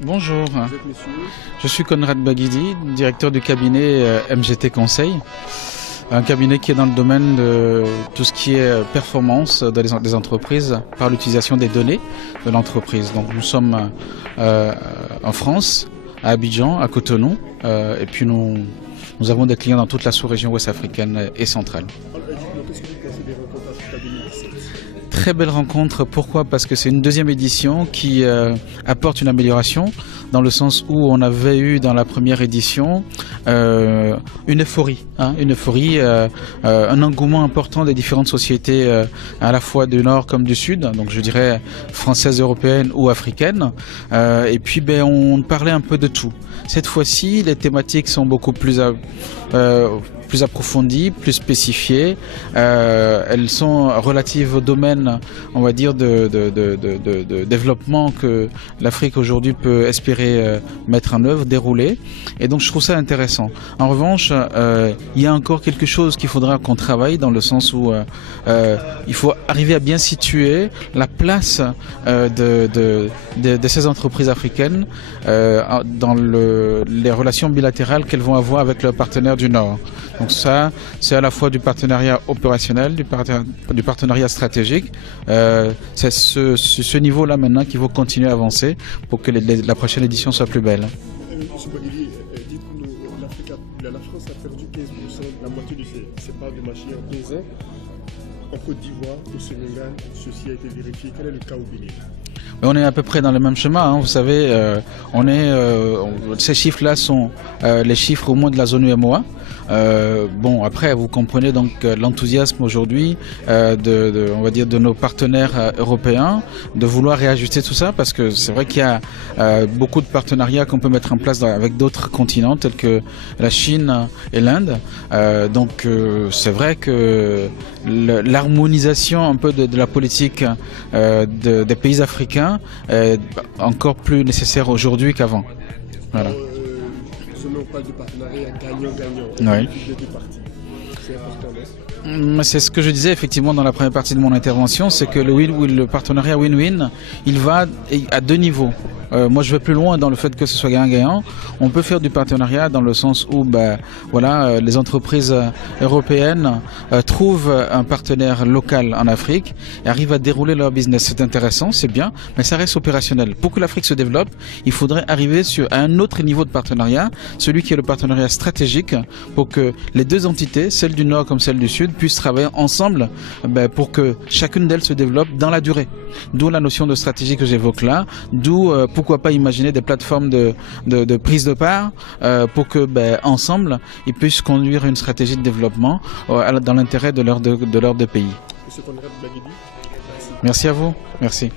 Bonjour, Vous êtes monsieur? je suis Conrad Baguidi, directeur du cabinet MGT Conseil, un cabinet qui est dans le domaine de tout ce qui est performance des entreprises par l'utilisation des données de l'entreprise. Donc nous sommes en France, à Abidjan, à Cotonou, et puis nous avons des clients dans toute la sous-région ouest africaine et centrale. Qu'est-ce que vous pensez des rencontres Africa 2017? Très belle rencontre, pourquoi? Parce que c'est une deuxième édition qui apporte une amélioration, dans le sens où on avait eu dans la première édition une euphorie, un engouement important des différentes sociétés à la fois du nord comme du sud, donc je dirais françaises, européennes ou africaines, et puis on parlait un peu de tout. Cette fois-ci, les thématiques sont beaucoup plus approfondies, plus spécifiées. Elles sont relatives au domaine, on va dire, de développement que l'Afrique aujourd'hui peut espérer mettre en œuvre, dérouler. Et donc je trouve ça intéressant. En revanche, il y a encore quelque chose qu'il faudra qu'on travaille, dans le sens où il faut arriver à bien situer la place de ces entreprises africaines dans les relations bilatérales qu'elles vont avoir avec leurs partenaires du Nord. Donc ça, c'est à la fois du partenariat opérationnel, du partenariat stratégique. C'est ce niveau-là maintenant qu'il faut continuer à avancer pour que la prochaine édition soit plus belle. Monsieur Baguidi, dites-nous, la France a perdu 15%, la moitié de ses parts de marché en 15 ans. En Côte d'Ivoire, au Sénégal, ceci a été vérifié. Quel est le cas au Bénin? On est à peu près dans le même chemin, vous savez, ces chiffres-là sont les chiffres au moins de la zone UEMOA. Bon, après, vous comprenez donc l'enthousiasme aujourd'hui on va dire, de nos partenaires européens de vouloir réajuster tout ça, parce que c'est vrai qu'il y a beaucoup de partenariats qu'on peut mettre en place avec d'autres continents tels que la Chine et l'Inde. Donc c'est vrai que l'harmonisation un peu de la politique des pays africains est encore plus nécessaire aujourd'hui qu'avant. Voilà. On parle de partenariat gagnant-gagnant. Oui. Les deux parties. C'est important, non? C'est ce que je disais effectivement dans la première partie de mon intervention, c'est que le partenariat win-win, il va à deux niveaux. Moi je vais plus loin dans le fait que ce soit gagnant-gagnant. On peut faire du partenariat dans le sens où les entreprises européennes trouvent un partenaire local en Afrique et arrivent à dérouler leur business. C'est intéressant, c'est bien, mais ça reste opérationnel. Pour que l'Afrique se développe, il faudrait arriver à un autre niveau de partenariat, celui qui est le partenariat stratégique, pour que les deux entités, celle du Nord comme celle du Sud, puissent travailler ensemble pour que chacune d'elles se développe dans la durée. D'où la notion de stratégie que j'évoque là, d'où pourquoi pas imaginer des plateformes de prise de part pour que ensemble ils puissent conduire une stratégie de développement dans l'intérêt de leurs deux pays. Monsieur Conrad Baguidi, merci. Merci à vous. Merci.